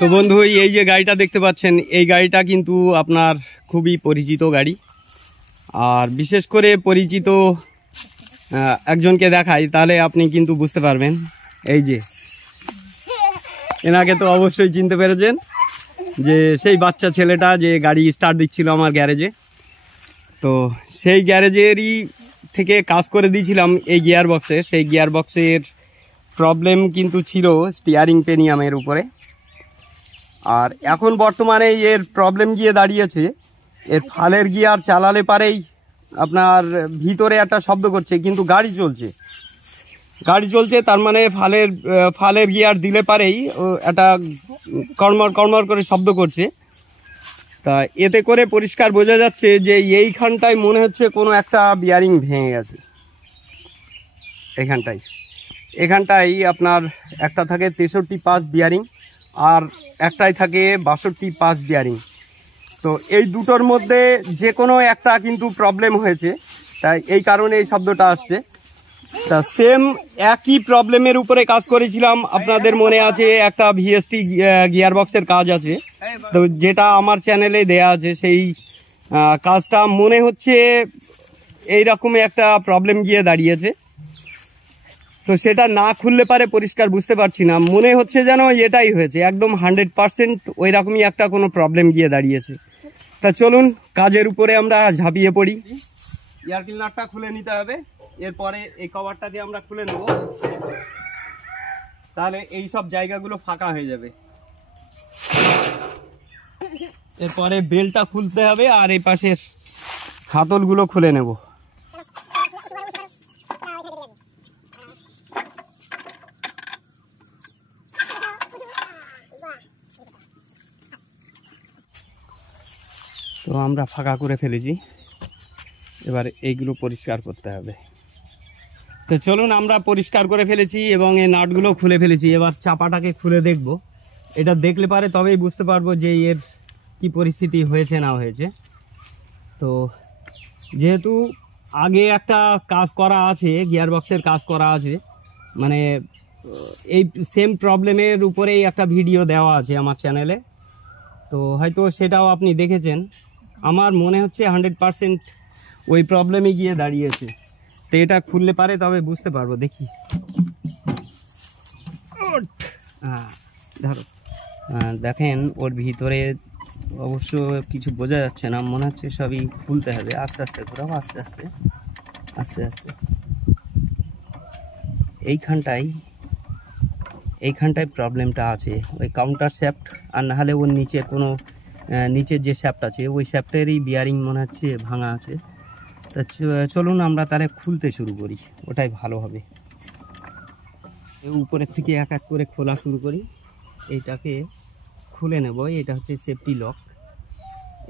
তো বন্ধু এই যে গাড়িটা দেখতে পাচ্ছেন, এই গাড়িটা কিন্তু আপনার খুবই পরিচিত গাড়ি। আর বিশেষ করে পরিচিত একজনকে দেখাই, তাহলে আপনি কিন্তু বুঝতে পারবেন। এই যে এনাকে তো অবশ্যই চিনতে পেরেছেন, যে সেই বাচ্চা ছেলেটা যে গাড়ি স্টার্ট দিচ্ছিল আমার গ্যারেজে। তো সেই গ্যারেজেরই থেকে কাজ করে দিয়েছিলাম এই গিয়ার বক্সে। সেই গিয়ার বক্সের প্রবলেম কিন্তু ছিল স্টিয়ারিং পেনিয়ামের উপরে। আর এখন বর্তমানে এর প্রবলেম গিয়ে দাঁড়িয়েছে, এর ফালের গিয়ার চালালে পারেই আপনার ভিতরে একটা শব্দ করছে, কিন্তু গাড়ি চলছে তার মানে ফালের গিয়ার দিলে পারেই একটা কর্মর কর্মর করে শব্দ করছে। তা এতে করে পরিষ্কার বোঝা যাচ্ছে যে এইখানটায় মনে হচ্ছে কোনো একটা বিয়ারিং ভেঙে গেছে। এখানটায় আপনার একটা থাকে 63 পাস বিয়ারিং, আর একটাই থাকে 62 পাস বিয়ারিং। তো এই দুটোর মধ্যে যে কোনো একটা কিন্তু প্রবলেম হয়েছে, তাই এই কারণে এই শব্দটা আসছে। তা সেম একই প্রবলেমের উপরে কাজ করেছিলাম, আপনাদের মনে আছে একটা ভিএসটি গিয়ারবক্সের কাজ আছে, তো যেটা আমার চ্যানেলে দেয়া আছে। সেই কাজটা মনে হচ্ছে এইরকমই একটা প্রবলেম গিয়ে দাঁড়িয়েছে। তো সেটা না খুললে পারে পরিষ্কার বুঝতে পারছি না, মনে হচ্ছে যেন এটাই হয়েছে, একদম 100% ওই রকমই একটা কোনো প্রবলেম গিয়ে দাঁড়িয়েছে। তা চলুন কাজের উপরে আমরা ঝাঁপিয়ে পড়ি। এয়ার ক্লিনারটা খুলে নিতে হবে, এরপরে এই কভারটাকে আমরা খুলে নেব, তাহলে এই সব জায়গাগুলো ফাঁকা হয়ে যাবে। এরপরে বেলটা খুলতে হবে, আর এই পাশের হাতলগুলো খুলে নেব। তো আমরা ফাঁকা করে ফেলেছি, এবার এইগুলো পরিষ্কার করতে হবে। তো চলুন আমরা পরিষ্কার করে ফেলেছি এবং এই নাটগুলো খুলে ফেলেছি। এবার চাপাটাকে খুলে দেখব, এটা দেখলে পারে তবেই বুঝতে পারবো যে এর কি পরিস্থিতি হয়েছে না হয়েছে। তো যেহেতু আগে একটা কাজ করা আছে, গিয়ারবক্সের কাজ করা আছে, মানে এই সেম প্রবলেমের উপরেই একটা ভিডিও দেওয়া আছে আমার চ্যানেলে, তো হয়তো সেটাও আপনি দেখেছেন। আমার মনে হচ্ছে 100% ওই প্রবলেমই গিয়ে দাঁড়িয়েছে। তো এটা খুললে পারে তবে বুঝতে পারবো। দেখি, ধরো, দেখেন ওর ভিতরে অবশ্য কিছু বোঝা যাচ্ছে না, মনে হচ্ছে সবই খুলতে হবে। আস্তে আস্তে ঘোরাবো, আস্তে আস্তে আস্তে আস্তে। এইখানটায় প্রবলেমটা আছে, ওই কাউন্টার শ্যাফট, আর না হলে ওর নিচে কোনো নিচের যে শ্যাফট আছে ওই শ্যাফটেরই বিয়ারিং মনে হচ্ছে ভাঙা আছে। তা চলুন আমরা তাহলে খুলতে শুরু করি, ওটাই ভালো হবে। উপরের থেকে এক এক করে খোলা শুরু করি। এইটাকে খুলে নেব, এটা হচ্ছে সেফটি লক।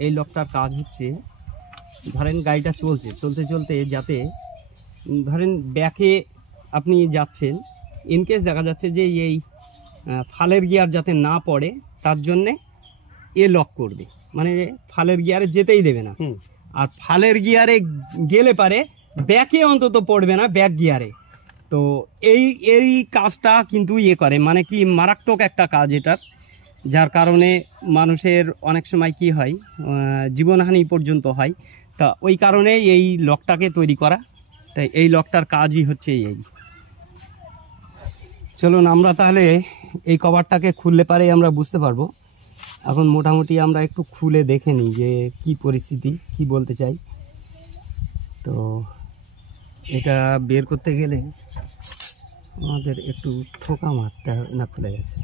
এই লকটার কাজ হচ্ছে, ধরেন গাড়িটা চলতে চলতে যাতে ধরেন ব্যাকে আপনি যাচ্ছেন, ইনকেস দেখা যাচ্ছে যে এই ফালের গিয়ার যাতে না পড়ে তার জন্যে এ লক করবে, মানে ফালের গিয়ারে যেতেই দেবে না। আর ফালের গিয়ারে গেলে পারে ব্যাকে অন্তত পড়বে না, ব্যাক গিয়ারে। তো এই কাজটা কিন্তু করে, মানে কি মারাত্মক একটা কাজ এটার, যার কারণে মানুষের অনেক সময় কি হয়, জীবনহানি পর্যন্ত হয়। তা ওই কারণে এই লকটাকে তৈরি করা। তাই এই লকটার কাজই হচ্ছে এই। চলুন আমরা তাহলে এই কভারটাকে খুললে পারে আমরা বুঝতে পারবো। এখন মোটামুটি আমরা একটু খুলে দেখে নিই যে কি পরিস্থিতি, কি বলতে চাই। তো এটা বের করতে গেলে আমাদের একটু ঠোকা মারতে হবে। না, খুলে গেছে।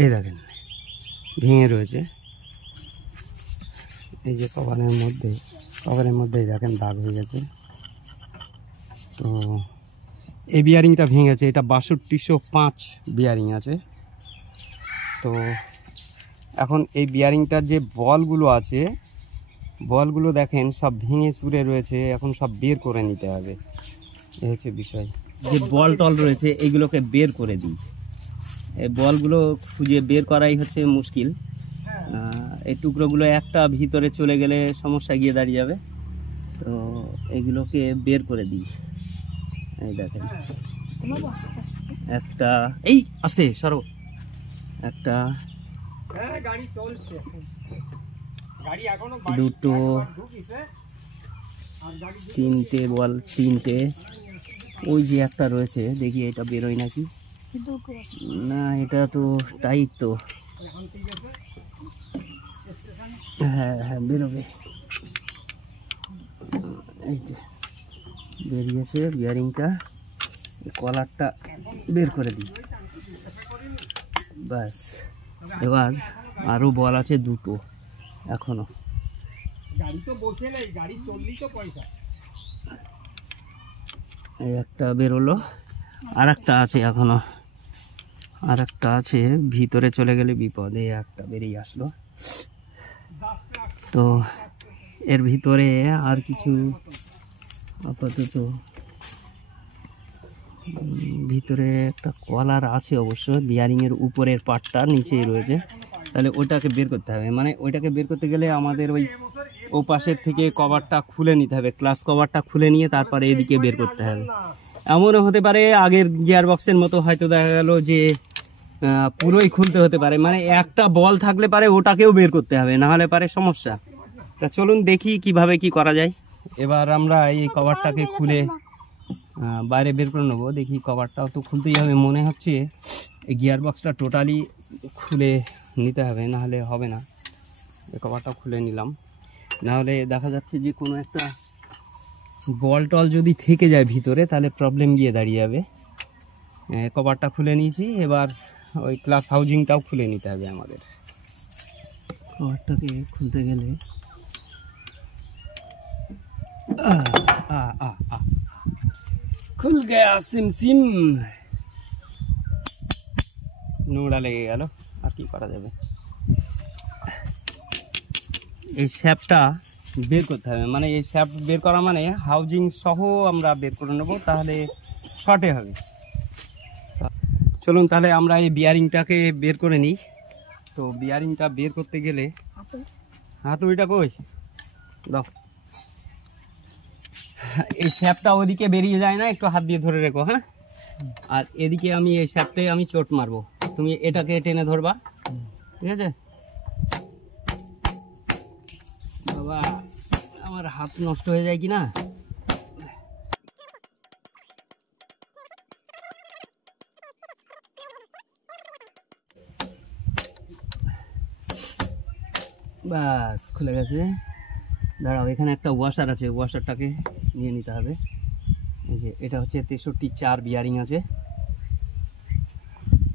এই দেখেন ভেঙে রয়েছে। এই যে কভারের মধ্যে দেখেন দাগ হয়ে গেছে। তো এই বিয়ারিংটা ভেঙে গেছে, এটা 6205 বিয়ারিং আছে। তো এখন এই বিয়ারিংটার যে বলগুলো আছে, বলগুলো দেখেন সব ভেঙে চুরে রয়েছে, এখন সব বের করে নিতে হবে। এই হচ্ছে বিষয়, যে বল টল রয়েছে এইগুলোকে বের করে দিই। এই বলগুলো খুঁজে বের করাই হচ্ছে মুশকিল। এই টুকরোগুলো একটা ভিতরে চলে গেলে সমস্যা গিয়ে দাঁড়িয়ে যাবে। তো এগুলোকে বের করে দিই। এই দেখেন একটা, এই আস্তে সরো, একটা, দুটো, তিনটে বল, তিনটে, ওই যে একটা রয়েছে, দেখি এটা বেরোয় নাকি, না এটা তো টাইট তো, হ্যাঁ হ্যাঁ বেরোবে, এই যে বেরিয়েছে বিয়ারিংটা, কলারটা বের করে দিই, ব্যাস। এবার আরো বল আছে দুটো এখনো, এই একটা বেরোলো, আর একটা আছে এখনো, আর একটা আছে, ভিতরে চলে গেলে বিপদ। এই একটা বেরিয়ে আসলো, তো এর ভিতরে আর কিছু আপাতত, ভিতরে একটা কলার আছে অবশ্য, বিয়ারিং এর উপরের পার্টটা নিচেই রয়েছে, তাহলে ওইটাকে বের করতে হবে। মানে ওইটাকে বের করতে গেলে আমাদের ওই ও পাশের থেকে কভারটা খুলে নিতে হবে, ক্লাস কভারটা খুলে নিয়ে তারপরে এদিকে বের করতে হবে। এমনও হতে পারে আগের গিয়ার বক্সের মতো, হয়তো দেখা গেল যে পুরোই খুলতে হতে পারে, মানে একটা বল থাকলে পারে ওটাকেও বের করতে হবে, না হলে পারে সমস্যা। তা চলুন দেখি কিভাবে কি করা যায়। এবার আমরা এই কভারটাকে খুলে বাইরে বের করে নেবো, দেখি কভারটাও তো খুলতেই হবে মনে হচ্ছে, এই গিয়ার বক্সটা টোটালি খুলে নিতে হবে, না হলে হবে না। এই কভারটা খুলে নিলাম, না হলে দেখা যাচ্ছে যে কোনো একটা বল টল যদি থেকে যায় ভিতরে, তাহলে প্রবলেম গিয়ে দাঁড়িয়ে যাবে। কভারটা খুলে নিয়েছি, এবার ওই ক্লাস হাউজিংটাও খুলে নিতে হবে আমাদের। কভারটাকে খুলতে গেলে খুল গয়া, সিম সিম, নোংরা লেগে গেল, আর কি করা যাবে। এই শ্যাপটা বের করতে হবে, মানে এই শ্যাপ বের করা মানে হাউজিং সহ আমরা বের করে নেব, তাহলে শর্টে হবে। চলুন তাহলে আমরা এই বিয়ারিংটাকে বের করে নিই। তো বিয়ারিংটা বের করতে গেলে হাতুড়িটা কই দাও, এই শ্যাপটা ওদিকে বেরিয়ে যায় না, একটু হাত দিয়ে ধরে রেখো, হ্যাঁ। আর এদিকে আমি এই শ্যাপটাই আমি চোট মারবো, তুমি এটাকে টেনে ধরবা, ঠিক আছে। বাবা আমার হাত নষ্ট হয়ে যায় কি না, বাস খুলে গেছে। দাঁড়াও, এখানে একটা ওয়াশার আছে, ওয়াশারটাকে নিয়ে নিতে হবে। এই যে এটা হচ্ছে 63 বিয়ারিং আছে,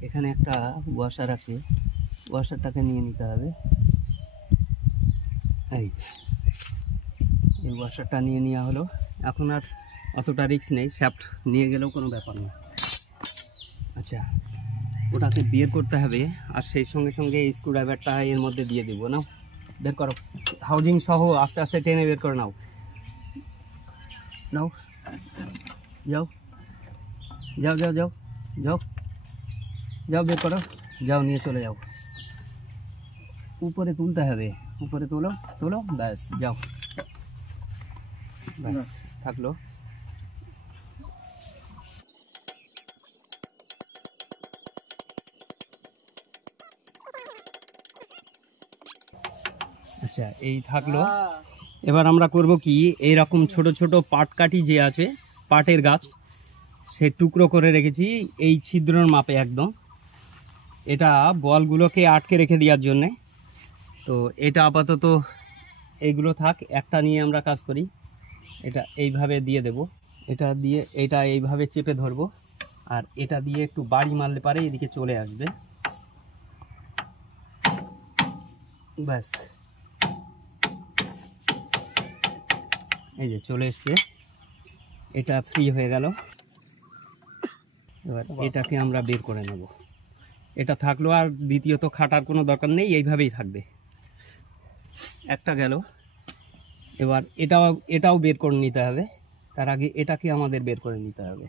এখানে একটা ওয়াশার আছে, ওয়াশারটাকে নিয়ে নিতে হবে। এই ওয়াশারটা নিয়ে নেওয়া হলো, এখন আর অতটা রিস্ক নেই, শ্যাফট নিয়ে গেলেও কোনো ব্যাপার না। আচ্ছা, ওটাকে বের করতে হবে, আর সেই সঙ্গে সঙ্গে এই স্ক্রুড্রাইভারটা এর মধ্যে দিয়ে দেবো। নাও বের করো, হাউজিং সহ আস্তে আস্তে টেনে বের করে নাও, নাও, যাও যাও যাও যাও যাও যাও, বের করো, যাও, নিয়ে চলে যাও। উপরে তুলতে হবে, উপরে তোলো তোলো, ব্যাস যাও, ব্যাস থাকলো। আচ্ছা এই থাকলো। এবার আমরা করব কি, এইরকম ছোট ছোট পাট কাঠি যে আছে, পাটের গাছ, সে টুকরো করে রেখেছি এই ছিদ্রর মাপে একদম, এটা বলগুলোকে আটকে রেখে দেওয়ার জন্যে। তো এটা আপাতত এইগুলো থাক, একটা নিয়ে আমরা কাজ করি। এটা এইভাবে দিয়ে দেব, এটা দিয়ে এটা এইভাবে চেপে ধরবো, আর এটা দিয়ে একটু বাড়ি মারলে পারে এদিকে চলে আসবে, ব্যাস। এই যে চলে এসছে, এটা ফ্রি হয়ে গেল। এবার এটাকে আমরা বের করে নেব, এটা থাকলো, আর দ্বিতীয়ত খাটার কোনো দরকার নেই, এইভাবেই থাকবে। একটা গেল, এবার এটাও বের করে নিতে হবে, তার আগে এটাকে আমাদের বের করে নিতে হবে।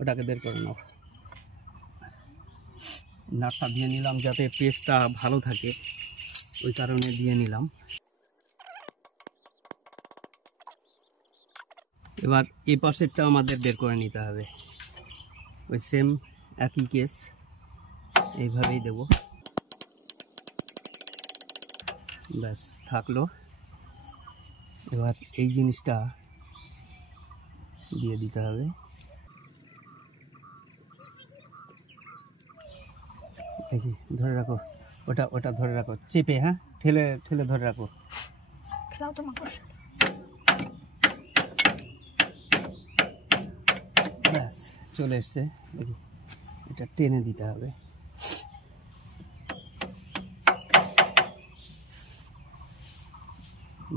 ওটাকে বের করে নাও, নাটটা দিয়ে নিলাম যাতে পেস্টটা ভালো থাকে, ওই কারণে দিয়ে নিলাম। এবার এই পাশেরটা আমাদের বের করে নিতে হবে, ওই সেম একই কেস, এইভাবেই দেব। ব্যাস থাকলো। এবার এই জিনিসটা দিয়ে দিতে হবে। দেখি ধরে রাখো, ওটা ওটা ধরে রাখো চেপে, হ্যাঁ ঠেলে ঠেলে ধরে রাখো। ব্যাস চলে এসছে। দেখি এটা টেনে দিতে হবে।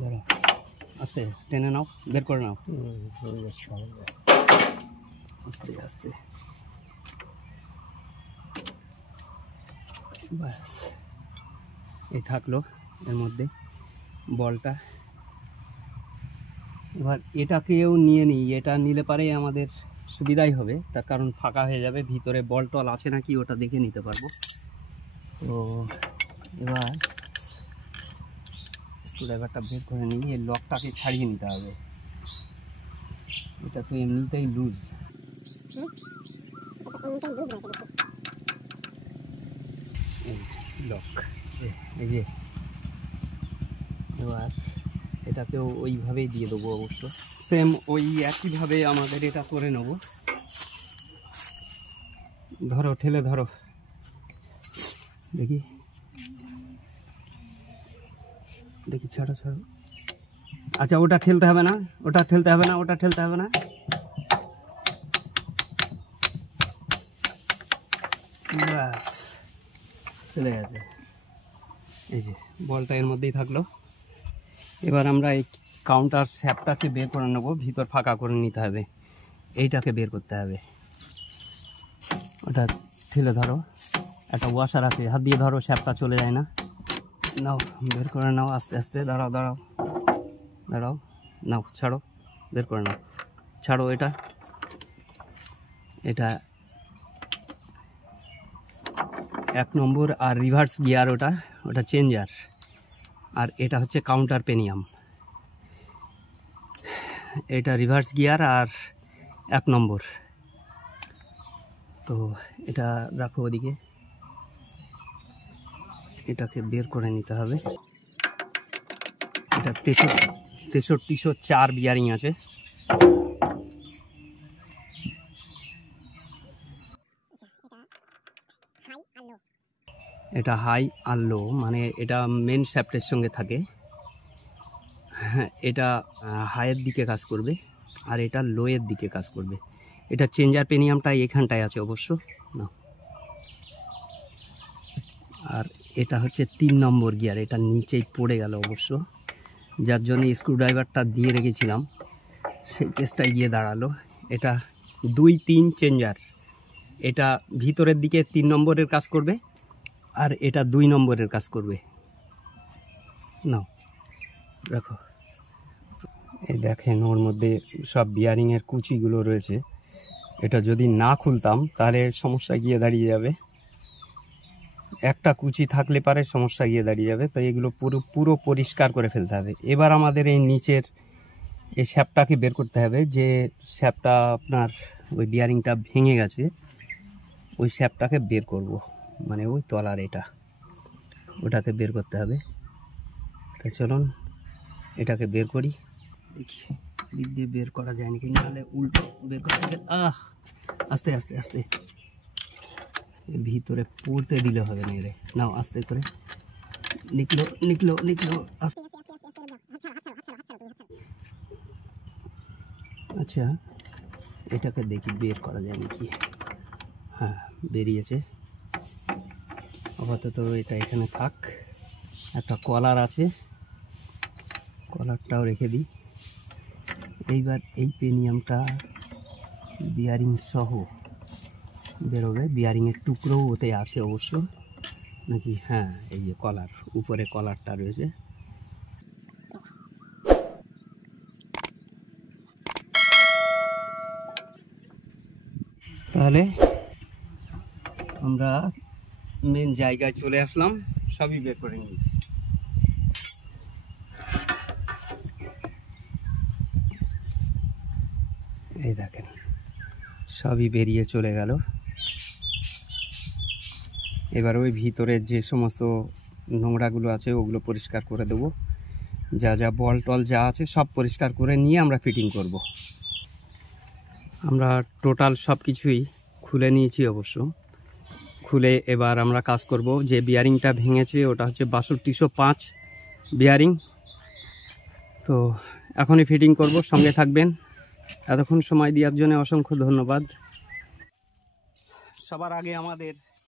ধরো আস্তে টেনে নাও, বের করে নাও আস্তে আস্তে। ব্যাস এই থাকলো এর মধ্যে বলটা। এবার এটাকেও নিয়ে নিই, এটা নিলে পারে আমাদের সুবিধাই হবে, তার কারণ ফাঁকা হয়ে যাবে, ভিতরে বল টল আছে নাকি ওটা দেখে নিতে পারবো। তো এবার স্ক্রুড্রাইভারটা বের করে নিই, এই লকটাকে ছাড়িয়ে নিতে হবে। এটা তো এমনিতেই লুজ। লক এই যে, এবার এটাকেও ওইভাবেই দিয়ে দেবো অবশ্য, সেম ওই একইভাবে আমাদের এটা করে নেব। ধরো ঠেলে ধরো, দেখি দেখি ছাড়ো ছাড়ো। আচ্ছা ওটা ঠেলতে হবে না, ওটা ঠেলতে হবে না, ওটা ঠেলতে হবে না। ব্যাস চলে গেছে। এই যে বলটা এর মধ্যেই থাকলো। এবার আমরা এই কাউন্টার শ্যাপটাকে বের করে নেব, ভিতর ফাঁকা করে নিতে হবে, এইটাকে বের করতে হবে। ওটা ঠেলে ধরো, একটা ওয়াশার আছে, হাত দিয়ে ধরো, শ্যাপটা চলে যায় না। নাও বের করে নাও আস্তে আস্তে, দাঁড়াও দাঁড়াও দাঁড়াও, নাও ছাড়ো, বের করে নাও, ছাড়ো। এটা এটা 1 নম্বর আর রিভার্স গিয়ার, ওটা ওটা চেঞ্জার, আর এটা হচ্ছে কাউন্টার পেনিয়াম। এটা রিভার্স গিয়ার আর 1 নম্বর। তো এটা রাখো ওদিকে, এটাকে বের করে নিতে হবে। এটা 6304 বিয়ারিং আছে। এটা হাই আর লো, মানে এটা মেন শ্যাফটের সঙ্গে থাকে। হ্যাঁ এটা হাইয়ের দিকে কাজ করবে আর এটা লোয়ের দিকে কাজ করবে। এটা চেঞ্জার পেনিয়ামটা এখানটায় আছে অবশ্য না। আর এটা হচ্ছে 3 নম্বর গিয়ার, এটা নিচেই পড়ে গেল অবশ্য, যার জন্য স্ক্রুড্রাইভারটা দিয়ে রেখেছিলাম, সেই কেসটাই গিয়ে দাঁড়ালো। এটা 2, 3 চেঞ্জার, এটা ভিতরের দিকে 3 নম্বরের কাজ করবে আর এটা 2 নম্বরের কাজ করবে। নাও দেখো, এই দেখেন ওর মধ্যে সব বিয়ারিংয়ের কুচিগুলো রয়েছে। এটা যদি না খুলতাম তাহলে সমস্যা গিয়ে দাঁড়িয়ে যাবে, একটা কুচি থাকলে পারে সমস্যা গিয়ে দাঁড়িয়ে যাবে। তো এগুলো পুরো পরিষ্কার করে ফেলতে হবে। এবার আমাদের এই নিচের এই শ্যাপটাকে বের করতে হবে, যে শ্যাপটা আপনার ওই বিয়ারিংটা ভেঙে গেছে, ওই শ্যাপটাকে বের করব, মানে ওই তলার এটা, ওটাকে বের করতে হবে। তো চলুন এটাকে বের করি, দেখি দিক দিয়ে বের করা যায় নাকি, নাহলে উল্টো বের করতে হবে। আস্তে আস্তে আস্তে, ভিতরে পড়তে দিলে হবে না রে। নাও আস্তে করে, নিকলো নিকলো নিকলো, আস্তে। আচ্ছা এটাকে দেখি বের করা যায় নাকি। হ্যাঁ বেরিয়েছে। আপাতত এটা এখানে থাক। একটা কলার আছে, কলারটাও রেখে দিই। এইবার এই পেনিয়ামটা বিয়ারিং সহ বেরোবে, বিয়ারিংয়ের টুকরোও ওতে আছে অবশ্য নাকি। হ্যাঁ এই যে কলার, উপরে কলারটা রয়েছে। তাহলে আমরা মেন জায়গায় চলে আসলাম, সবই বের করে নিয়েছি। এই দেখেন সবই বেরিয়ে চলে গেল। এবার ওই ভিতরের যে সমস্ত নোংরাগুলো আছে ওগুলো পরিষ্কার করে দেবো, যা যা বল টল যা আছে সব পরিষ্কার করে নিয়ে আমরা ফিটিং করব। আমরা টোটাল সব কিছুই খুলে নিয়েছি অবশ্য। খুলে এবার আমরা কাজ করব। যে বিয়ারিংটা ভেঙেছে ওটা হচ্ছে 6205 বিয়ারিং। তো এখনই ফিটিং করব, সঙ্গে থাকবেন। এতক্ষণ সময় দেওয়ার জন্য অসংখ্য ধন্যবাদ। সবার আগে আমাদের